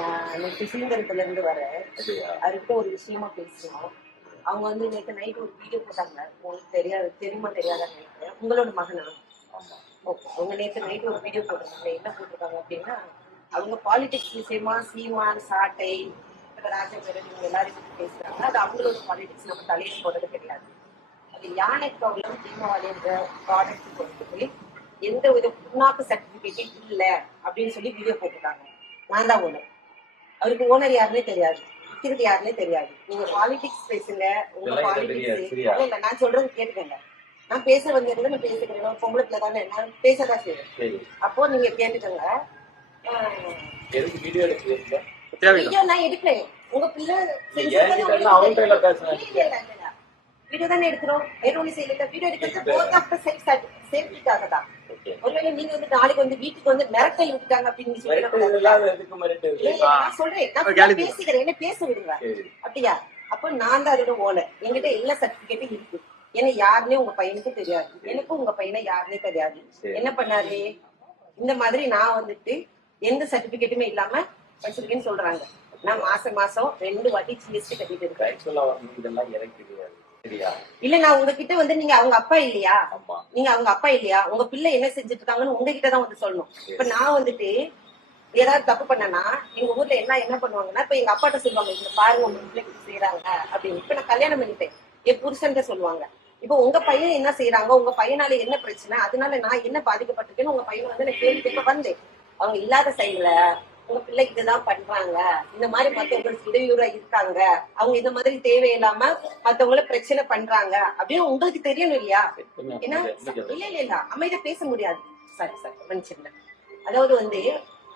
நான் சுசீந்திரத்துல இருந்து வரேன். அவர்கிட்ட ஒரு விஷயமா பேசணும். அவங்க வந்து நேற்று நைட் ஒரு வீடியோ போட்டாங்க. உங்களுக்கு தெரியுமா தெரியாதான்னு நினைக்கிறேன். உங்களோட மகனா? ஓகே. அவங்க நேற்று நைட் ஒரு வீடியோ போட்டிருக்காங்க. என்ன போட்டிருக்காங்க அப்படின்னா, அவங்க பாலிடிக்ஸ் விஷயமா சீமான், சாட்டை, ராஜபேரன் இவங்க எல்லாரும் பத்தி பேசுறாங்க. அது அவங்களோட பாலிடிக்ஸ், நம்ம தலையில போடுறது கிடையாது. அது யானை ப்ராப்ளம் தீபாவளி என்ற ப்ராடக்ட் கொடுத்துட்டு எந்த வித புண்ணாக்கு சர்டிபிகேட்டே இல்ல அப்படின்னு சொல்லி வீடியோ போட்டிருக்காங்க. நான் தான் ஓனர். அவருக்கு ஓனர் யாருன்னே தெரியாது, விற்கிறது யாருன்னே தெரியாது. நீங்க பாலிடிக்ஸ் பேசுங்க, உங்க பாலிடிக்ஸ் இல்ல. நான் சொல்றது கேட்டுக்கங்க. நான் பேச வந்திருந்தது நான் பேசுகிறேன். பொம்பளத்துல தானே நான் பேசதான் செய்வேன். அப்போ நீங்க கேட்டுக்கங்க. வீடியோ நான் எடுக்கிறேன். உங்க பிள்ளை வீடியோ தானே எடுக்கிறோம். வேறொன்னு செய்யல. வீடியோ எடுக்கிறது சேஃப்டிக்காக தான். ஒருவேளை நீங்க வந்து நாளைக்கு வந்து வீட்டுக்கு வந்து மிரட்டல் விட்டுட்டாங்க அப்படின்னு சொல்றேன். நான் பேசுகிறேன், என்ன பேச விடுங்க. அப்படியா? அப்ப நான் தான் அதோட ஓனர். என்கிட்ட எல்லா சர்டிபிகேட்டும் இருக்கு. ஏன்னா யாருன்னே உங்க பையனுக்கு தெரியாது, எனக்கும் உங்க பையனை யாருன்னே தெரியாது. என்ன பண்ணாரு, இந்த மாதிரி நான் வந்துட்டு எந்த சர்டிபிகேட்டுமே இல்லாம வச்சிருக்கேன்னு சொல்றாங்க. நான் மாசம் 2 வாட்டி ஜிஎஸ்டி கட்டிட்டு இருக்கேன். இல்ல, நான் உங்ககிட்ட வந்து நீங்க அவங்க அப்பா இல்லையா, நீங்க அவங்க அப்பா இல்லையா, உங்க பிள்ளை என்ன செஞ்சுட்டு இருக்காங்கன்னு உங்ககிட்டதான் வந்து சொல்லணும். இப்ப நான் வந்துட்டு ஏதாவது தப்பு பண்ணனா எங்க ஊர்ல என்ன பண்ணுவாங்கன்னா, இப்ப எங்க அப்பாட்ட சொல்லுவாங்க, இந்த பாருங்க உங்க பிள்ளைக்கு செய்யறாங்க அப்படின்னு. இப்ப நான் கல்யாணம் பண்ணிட்டேன், என் புருஷன்ட்ட சொல்லுவாங்க. இப்ப உங்க பையன் என்ன செய்யறாங்க, உங்க பையனால என்ன பிரச்சனை, அதனால நான் என்ன பாதிக்கப்பட்டிருக்கேன்னு உங்க பையன் வந்து நான் கேள்வி கேட்க வந்தேன். அவங்க இல்லாத சைடுல உங்க பிள்ளைக்கு இதுதான் பண்றாங்க, இந்த மாதிரி மத்தவங்களுக்கு இடையூறா இருக்காங்க, அவங்க இந்த மாதிரி தேவையில்லாம மத்தவங்கள பிரச்சனை பண்றாங்க அப்படின்னு உங்களுக்கு தெரியணும் இல்லையா? ஏன்னா இல்ல அமைதியா பேச முடியாது. சாரி மன்னிச்சிருந்தேன். அதாவது வந்து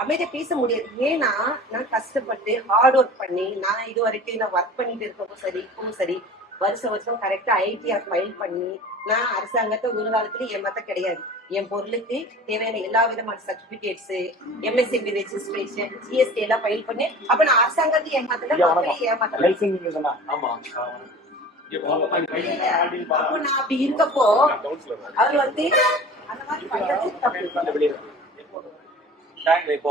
அமைதியா பேச முடியாது. ஏன்னா நான் கஷ்டப்பட்டு ஹார்ட் ஒர்க் பண்ணி நான் இது வரைக்கும் நான் ஒர்க் பண்ணிட்டு இருக்கவும் சரி, இப்பவும் சரி, வருஷம் கரெக்டா ஐடிஆர் ஃபைல் பண்ணி நான் அரசாங்கத்தை ஒரு காலத்துல ஏமாத்த கிடையாது. என் பொருளுக்கு தேவையான எல்லா விதமான சர்டிபிகேட்ஸ், எம்எஸ்எம்பி ரெஜிஸ்ட்ரேஷன், ஜிஎஸ்டி எல்லாம் ஃபைல் பண்ணி, அப்ப நான் அரசாங்கத்தை ஏமாத்தல, ஏமாத்தல. அப்போ நான் அப்படி இருக்கப்போ அவர் வந்து அந்த மாதிரி பண்றது தப்பு. இப்போ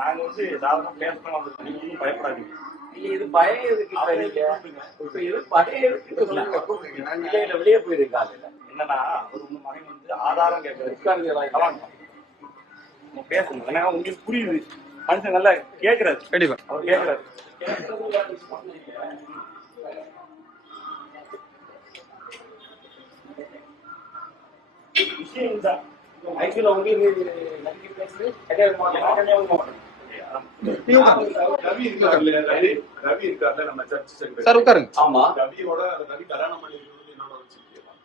நாங்க வந்து சாதாரண பேசணும், பயப்படாதீங்க. இது பயம் எதுக்கு? வெளியே போயிருக்காங்க. என்னன்னா ஒரு மகன் வந்து ஆதாரம் கேட்கறது பேசணும். ஏன்னா உங்களுக்கு புரியுது, மனுஷன் நல்லா கேட்கறாரு. கண்டிப்பா அவர் கேட்கறாரு. விஷயம் தான் ஆக்சுவலா வந்து நன்றி பேசுறது ரவி இருக்காருல்ல, நம்ம சர்ச் செக்ரட்டரி. ஆமா, ரவியோட ரவி கல்யாணம் பண்ணி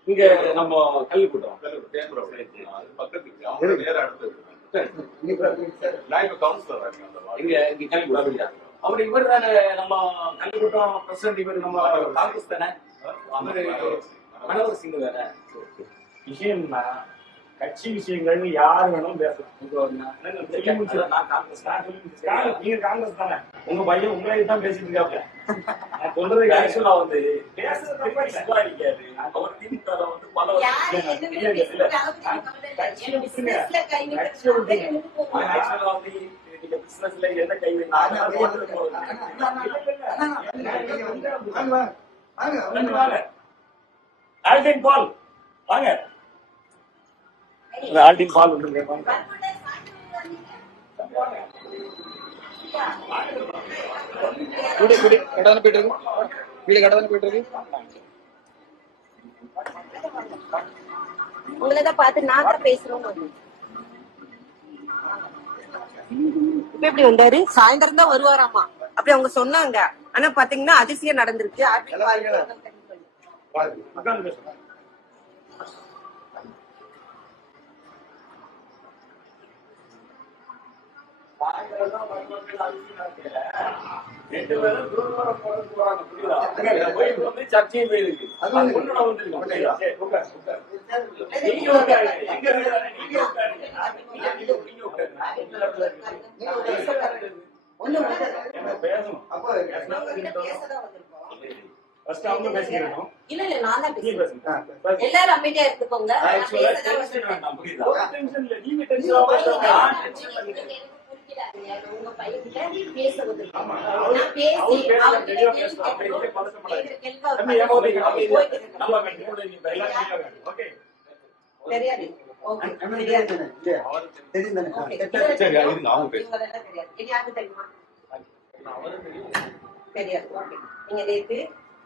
இங்க நம்ம கல்விக்கூட்டம் பக்கத்துக்கு அவங்க நேர அடுத்தது. நான் இப்ப கவுன்சிலர் இங்க கல்விக்கூடம். அவர் இவர் தானே நம்ம கல்விக்கூட்டம் பிரசிடன்ட். இவர் நம்ம காங்கிரஸ் தானே, மனோகர் சிங் வேற. விஷயம்னா கட்சி விஷயங்கள் யாரு வேணும் பேசலாம். நீங்க காங்கிரஸ் தானே, உங்க பையன் உங்களே தான் பேசிட்டு இருக்காப்ல. நான் சொல்றது ஆக்சுவலா வந்து பேசுறது இருக்காது. அவர் திமுக வந்து பல பிசினஸ்ல என்ன கை ஆல்டின் பால் வாங்க. ஆல்டின் பால் வீடு கடை போயிட்டு இருக்கு. வீடு கடை போயிட்டு இருக்கு. உங்களதான் பார்த்து நான் தான் பேசுறோம். இப்ப எப்படி வந்தாரு? சாயந்தரம் தான் வருவாராமா அப்படி அவங்க சொன்னாங்க. ஆனா பாத்தீங்கன்னா அதிசயம் நடந்திருக்கு. சர்ச்சையும் போயிருக்கு. பேசணும். ஃபர்ஸ்ட் அவங்க பேசிக்கணும். இல்ல இல்ல நான் தான் நீ பேசுறேன். பேசுங்க. எல்லாரும் அமைதியா இருந்துக்கோங்க. நான் ஆக்சுவலா பேசதான் டென்ஷன் வந்திருக்கேன். வேண்டாம், புரியுதா? ஒரு டென்ஷன் இல்ல. நீங்க நீங்க டென்ஷன் ஆகாம நீங்க இருங்க. எனக்கு புரிக்கிறாங்க. உங்க பையன்கிட்ட பேச வந்திருக்கேன். ஆமா. நான் பேசி அவரு பேச அவர்கிட்ட தெளிவா கேள்வி பேசலாம். அப்படி கேட்கணும். இப்படி பதட்டப்படாதீங்க. கேட்கிற கேள்வி அவர் தம்பி ஏமாத்தீங்க. பதில் போய்க்கிறேன். நல்லா கண்டிப்பா நீங்க எல்லாரும் தெரியாது. ஓகே. தெரியாது. ஓகே. தெரியாது. ஓகே. சரி, இருங்க, அவங்க பேசுங்க. இவங்களெல்லாம் தெரியாது. இது யாருக்கு தெரியுமா? தெரியாது. ஓகே. நீங்க நேத்து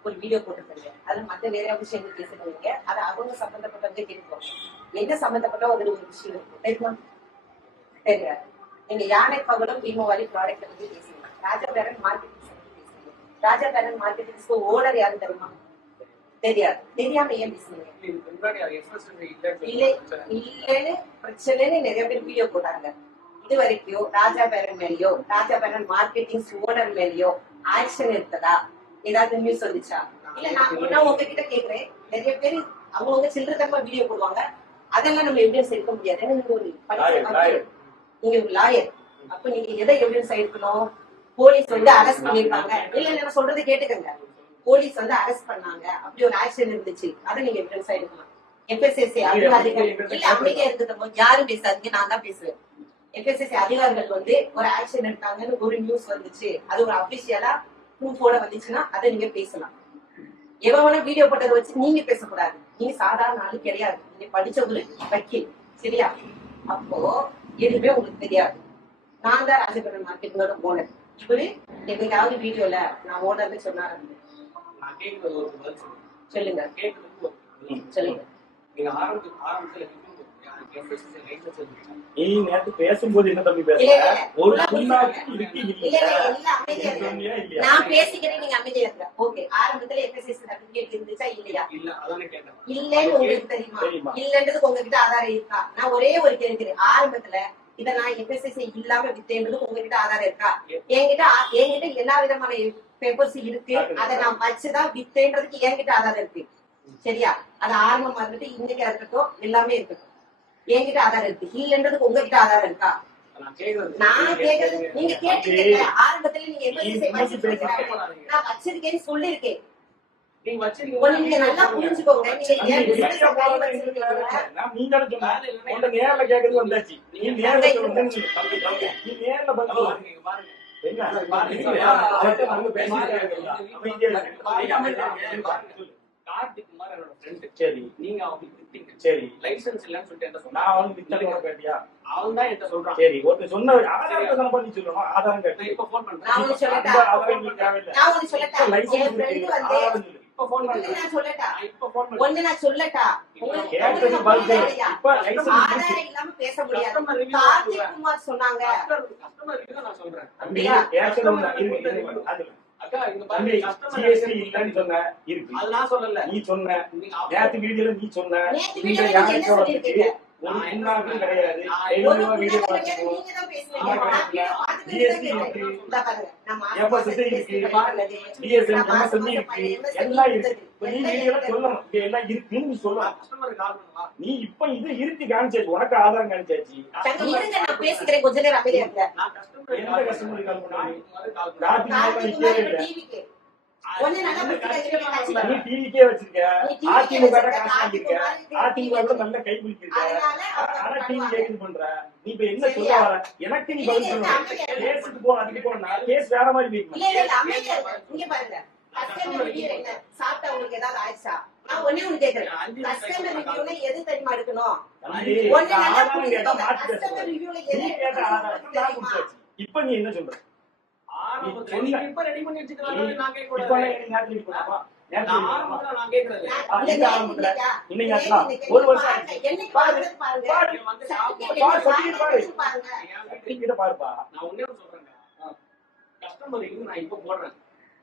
ஒரு வீடியோ போட்டுருக்கீங்க. அதுல மத்த வேற விஷயம் பேசுறீங்க. அது அவங்க சம்பந்தப்பட்டவங்க கேட்கும். என்ன சம்பந்தப்பட்ட ஒரு விஷயம் இருக்கும் தெரியுமா? தெரியாது. நீங்க யானை பகலும் பீமவாரி ப்ராடக்ட் பத்தி பேசுறீங்க. ராஜா பேரன் மார்க்கெட்டிங் பேசுறீங்க. ராஜா பேரன் மார்க்கெட்டிங்ஸ்க்கு ஓனர் யாரு தெரியுமா? தெரியாது. தெரியாம ஏன் பேசுறீங்க? இல்ல இல்லன்னு பிரச்சனைன்னு நிறைய பேர் வீடியோ போட்டாங்க. இது வரைக்கும் ராஜா பேரன் மேலயோ ராஜா பேரன் மார்க்கெட்டிங் ஓனர் மேலயோ ஆக்ஷன் எடுத்ததா ஏதாவது நியூஸ் வந்துச்சா? இல்ல நான் உங்ககிட்ட கேக்குறேன். நிறைய பேர் அவங்க சில்லறதமா வீடியோ போடுவாங்க. அதெல்லாம் நம்ம எவிடன்ஸ் எடுக்க முடியாது. ஏன்னா நீங்க ஒரு நீங்க ஒரு லாயர். அப்ப நீங்க எதை எவிடன்ஸ் எடுக்கணும்? போலீஸ் வந்து அரெஸ்ட் பண்ணிருக்காங்க. இல்ல நான் சொல்றது கேட்டுக்கங்க. போலீஸ் வந்து அரெஸ்ட் பண்ணாங்க. அப்படி ஒரு ஆக்ஷன் இருந்துச்சு. அதை நீங்க எவிடன்ஸ் எடுக்கலாம். FSSA அதிகாரிகள் இல்ல அமைதியா இருக்கிறது யாரும் பேசாதீங்க. நான் தான் பேசுவேன். FSSA அதிகாரிகள் வந்து ஒரு ஆக்ஷன் எடுத்தாங்கன்னு ஒரு நியூஸ் வந்துச்சு. அது ஒரு அபிஷியலா ப்ரூஃபோட வந்துச்சுன்னா அதை நீங்க பேசலாம். எவன வீடியோ போட்டதை வச்சு நீங்க பேசக்கூடாது. நீங்க சாதாரண ஆளு கிடையாது. நீங்க படிச்ச ஒரு வக்கீல். சரியா? அப்போ எதுவுமே உங்களுக்கு தெரியாது. நான் தான் ராஜபுரம் மார்க்கெட்டோட ஓனர். இவரு என்னைக்காவது வீடியோல நான் ஓனர்னு சொன்னாரு. சொல்லுங்க சொல்லுங்க. நீ நேத்து பேசும்போது என்ன தம்பி பேச இல்ல, இல்ல. ஒரு புண்ணாக்கு இருக்கு இல்ல, இல்ல இல்ல, எல்லாம் அமைதியா இருங்க. சொன்னியா இல்லையா? நான் பேசிக்கிறேன், நீங்க அமைதியா இருங்க. ஓகே. ஆரம்பத்துல FSSA சர்டிபிகேட் இருந்துச்சா இல்லையா? இல்லன்னு உங்களுக்கு தெரியுமா? தெரியுமா? இல்லன்றதுக்கு உங்ககிட்ட ஆதாரம் இருக்கா? நான் ஒரே ஒரு கேள்வி கேட்கிறேன். ஆரம்பத்துல இத நான் FSSA இல்லாம வித்தேன்றது உங்ககிட்ட ஆதாரம் இருக்கா? என்கிட்ட எல்லா விதமான பேப்பர்ஸ் இருக்கு. அதை நான் வச்சுதான் வித்தேன்றதுக்கு என்கிட்ட ஆதாரம் இருக்கு. சரியா? அது ஆரம்பமா இருக்கட்டும், இன்னைக்கு இருக்கட்டும், எல்லாமே இருக்கட்டும். என்கிட்ட ஆதாரம் இருக்கு. இல்லன்றதுக்கு உங்ககிட்ட ஆதாரம் இருக்கா? நான் கேக்குறது நீங்க கேட்டீங்க. ஆரம்பத்துல நீங்க நான் வச்சிருக்கேன்னு சொல்லிருக்கேன். நீங்க நல்லா புரிஞ்சுக்கோங்க. நீங்க ஏன் business அ கை வச்சிருக்கீங்க? நான் நீ தானே சொன்ன. உன்ட நேர்ல கேக்குறது வந்தாச்சு. நீ நேர்ல சொல்லுங்க. நீ நேர்ல பதில் சொல்லு. என்ன அவர்ட்ட வந்து பேசிட்டு இருக்கீங்களா? கார்த்திக்குமார் என்னோட ஃப்ரெண்ட். சரி, நீங்க அவங்களுக்கு வித்தீங்க. சரி, லைசென்ஸ் இல்லன்னு சொல்லிட்டு என்ன சொன்னா? நான் அவனுக்கு வித்தல கேட்டியா? அவன் தான் என்கிட்ட சொல்றான். சரி, ஒருத்தர் சொன்ன ஆதாரத்தை தான் பண்ணி சொல்லணும். ஆதாரம் கேட்டு நான் இப்ப போன் பண்றேன். நான் ஒண்ணு சொல்லட்டா? அந்த ஆதாரம் நீ தேவையில்லை. நான் ஒண்ணு சொல்லட்டா? லைசென்ஸ் என் friend இருக்கு, வந்து ஆதாரம் சொல்லு. இப்ப போன் ஒண்ணு பண்றேன். நான் சொல்லட்டா? நான் இப்ப போன் பண்றேன். ஒண்ணு நான் சொல்லட்டா? உங்களுக்கு கேட்டது பதில் சொல்லு. இல்லையா? இப்ப லைசென்ஸ் இருக்கு. ஆதாரம் இல்லாம பேச முடியாது. கஸ்டமர் ரிவ்யூ கார்த்திக் குமார் சொன்னாங்க. கஸ்டமர் ரிவ்யூ நான் சொல்றேன். தம்பி, ஏற்கனவே ஒண்ணு இருக்கு. அது அக்கா இங்க தம்பி, பாருங்க கஸ்டமர் GST இல்லன்னு சொன்ன இருக்கு. அது நான் சொல்லல. நீ சொன்ன நீங்க நேத்து வீடியோல நீ சொன்ன நேத்து இந்த வீடியோல யானை என்ன சொல்றதுக்கு சொல்லிருக்கீங்க? ஒரு புண்ணாக்கும் கிடையாது. ஒரு எழுநூறுவா வீடியோ புண்ணாக்கு பார்த்துக்கோ. நீங்க தான் பேசுறீங்க. ஆமா, நான் வீடியோ பார்த்துட்டு GST தான் இருக்கு. கேட்டேன். இந்தா பாருங்க. நான் மாசம் FSSA மாசம் இருக்கு. GST பாருங்க. DSM, நான் மாசம் MSME மாசம் இருக்கு. MSME எல்லாம் இருக்கு. இருக்குது. இப்ப நீ எல்லாம் வீடியோல இருக்குது. சொல்லணும். இது எல்லாம் இருக்குன்னு நீ சொல்லணும். கஸ்டமர் கால் பண்ணுவா. நீ இப்ப இது இருக்கு காமிச்சாச்சு. உனக்கு ஆதாரம் காமிச்சாச்சு. சரி, இருங்க, நான் பேசிக்கிறேன். கொஞ்ச நேரம் அமைதியா இருங்க. நான் கஸ்டமர் எந்த கஸ்டமருக்கு கால் பண்ணாரு? கால் பண்ணேன். ராத்திரி நேரம் கார்த்திக் நிக்கவே குமார் இல்லை. டிவிக்கு ஒண்ணு நல்லா படிச்சுக்க. நீ டிவிக்கே வச்சிருக்க. நீ TV அதிமுக வச்சிருக்க. காசு வாங்கிருக்க. அதிமுக கூட நல்ல கை பிடிச்சிருக்க. அதனால ஆனா டிவி கேக்குது பண்ற. நீ இப்ப என்ன சொல்ல சரியா? வர? எனக்கு நீ பதில் சொல்லணும். கேஸுக்கு போ, அதுக்கு போனா கேஸ் வேற மாதிரி இல்ல போய்க்கும். இல்ல அமைதியா இருங்க. இங்க பாருங்க. கஸ்டமர் ரிவ்யூ என்ன? சாப்பிட்டா உங்களுக்கு ஏதாவது ஆயிடுச்சா? நான் ஒண்ணே ஒண்ணு கேக்குறேன். கஸ்டமர் ரிவ்யூல எது தெரியுமா எடுக்கணும்? தம்பி, ஒண்ணு இந்த நல்லா ஆதாரம் கேட்டா புரிஞ்சுக்கோங்க. மாத்தி கஸ்டமர் பேசுற. ரிவ்யூல நீ எது கேட்ட ஆதாரம் எடுக்கணும் நான் தெரியுமா? கொடுத்தாச்சு. இப்ப நீ என்ன சொல்ற? ஆரம்பத்துல நீங்க இப்ப ரெடி பண்ணி வச்சுக்கலாம். நான் கேட்க இப்ப கூடாது. எனக்கு நேரத்துல நீ கொடுப்பா. நேரத்துல நான் நீ கொடுப்பா. ஆரம்பத்துல நான் கேக்குறது. இந்த ஆரம்பத்துல இன்னைக்கு ஆச்சலாம். ஒரு வருஷம் ஆச்சு. என்னைக்கு பாருங்க பாருங்க. பாரு, வந்து certificate பாரு, பாருங்க. certificate பாரு. பாருங்க. கிட்ட பாருப்பா. நான் ஒண்ணே ஒண்ணு சொல்றேங்க. கஸ்டமர் ரிவ்யூ நான் இப்ப போடுறேன்.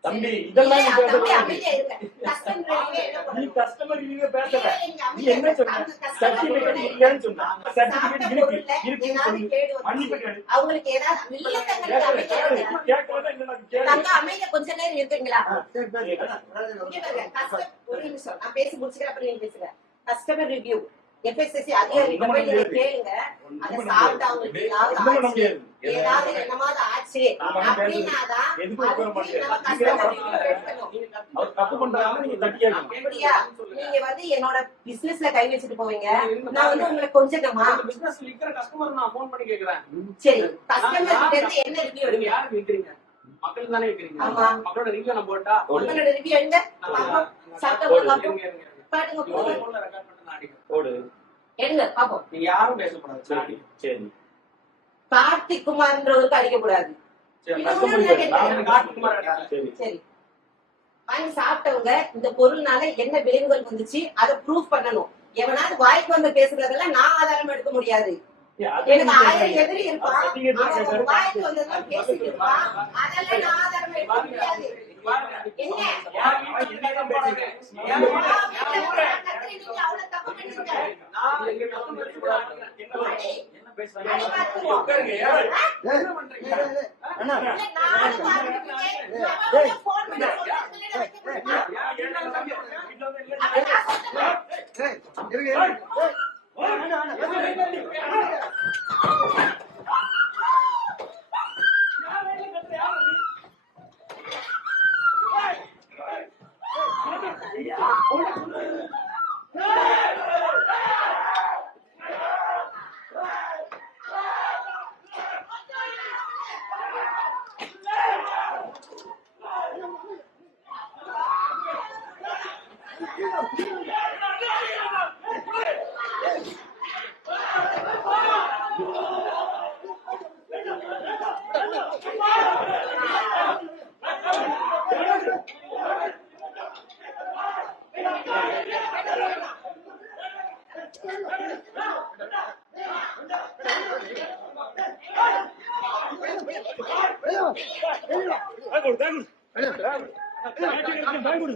தம்பி, இதெல்லாம் நீ தம்பி, பேச அமைதியா இருங்க. கஸ்டமர் ரிவ்யூ என்ன நீ பண்ணணும்? கஸ்டமர் ரிவ்யூ பேசல. நீங்க நீ அமைதியா என்ன சொன்ன? இருங்க. அந்த சர்டிபிகேட் customer இல்லன்னு சொன்ன. சர்டிபிகேட் சாப்பிட்ட இருக்கு. பொருள்ல இருக்குன்னு ஏதாவது சொல்லு. கேடு வந்துச்சு. மன்னிப்பு கேளு. அவங்களுக்கு ஏதாவது இல்ல தங்களுக்கு கேட்கல, அமைதியா கேளு. இருங்க. கேட்கலன்னா என்ன நான் கேளு. தங்க அமைதியா கொஞ்ச நேரம் இருக்கீங்களா? சரி, பேசு. இங்க பாருங்க. ஒரு நிமிஷம் நான் பேசி முடிச்சுக்கிறேன், அப்புறம் நீங்க பேசுங்க. கஸ்டமர் ரிவ்யூ FSSA அதிகாரிகிட்ட போய் நீங்க கேளுங்க. அதை சாப்பிட்டு அவங்களுக்கு ஏதாவது ஒண்ணும் பண்ண ஆச்சு. முடியாது. ஏதாவது என்னமாவது ஆச்சு அப்படின்னாதான் அதுக்கு நம்ம கஸ்டமர் பேசணும். அவர் தப்பு பண்றாங்க, நீங்க தட்டி கேட்கணும். அப்படியா? நீங்க வந்து என்னோட பிசினஸ்ல கை வச்சுட்டு போவீங்க, நான் வந்து உங்களை கொஞ்சமா பிசினஸ் இருக்கிற கஸ்டமர் நான் போன் பண்ணி கேக்குறேன். சரி கஸ்டமர் கிட்ட இருந்து என்ன ரிவ்யூ நீங்க எடுங்க? யாருக்கு விக்கிறீங்க? மக்கள் தானே விக்கிறீங்க. ஆமா. மக்களோட ரிவ்யூ நம்ம போட்டா உங்களோட ரிவ்யூ எடுங்க. பாப்போம். சட்டம் பாப்போம். பாருங்க போடுங்க. போன்ல ரெக்கார்ட் பண்ணி நாடிங்க. போடு. எடுங்க பாப்போம். நீங்க யாரும் பேசக்கூடாது. சரி சரி. கார்த்திக் குமார்ன்றவருக்கு அடிக்க கூடாது. சரி, இது கஸ்டமர் ஒண்ணும் கேட்கல. நான் கார்த்திக் குமார் அடிக்கிறேன். சரி. சரி வாங்கி சாப்பிட்டவங்க இந்த பொருள்னால என்ன விளைவுகள் வந்துச்சு அதை ப்ரூஃப் பண்ணணும். எவனாவது வாய்க்கு வந்து பேசுறதெல்லாம் நான் ஆதாரம் எடுக்க முடியாது. எனக்கு 1000 எதிரி இருப்பான், அவன் ஒரு வாய்க்கு வந்ததெல்லாம் பேசிட்டு இருப்பான், அதெல்லாம் நான் ஆதாரம் எடுக்க முடியாது. என்ன யார் வீட்டுல என்னதான் பேசுறீங்க? ஏன் கத்திரி நீங்க அவ்வளவு தப்பு பண்ணீங்க. நான் எங்க கஸ்டமர் கூட என்ன பேசுறாங்க? அடி பார்த்துருவோம். உட்காருங்க. என்ன பண்றீங்க? இல்ல, நானும் பார்த்துருக்கேன். எவனோ phone பண்ணி சொல்றதுல வைக்க முடியுமா? என்ன தம்பி? வீட்டுல வந்து இல்ல. அப்ப நான் சொல்றேன். பேக் கொடு.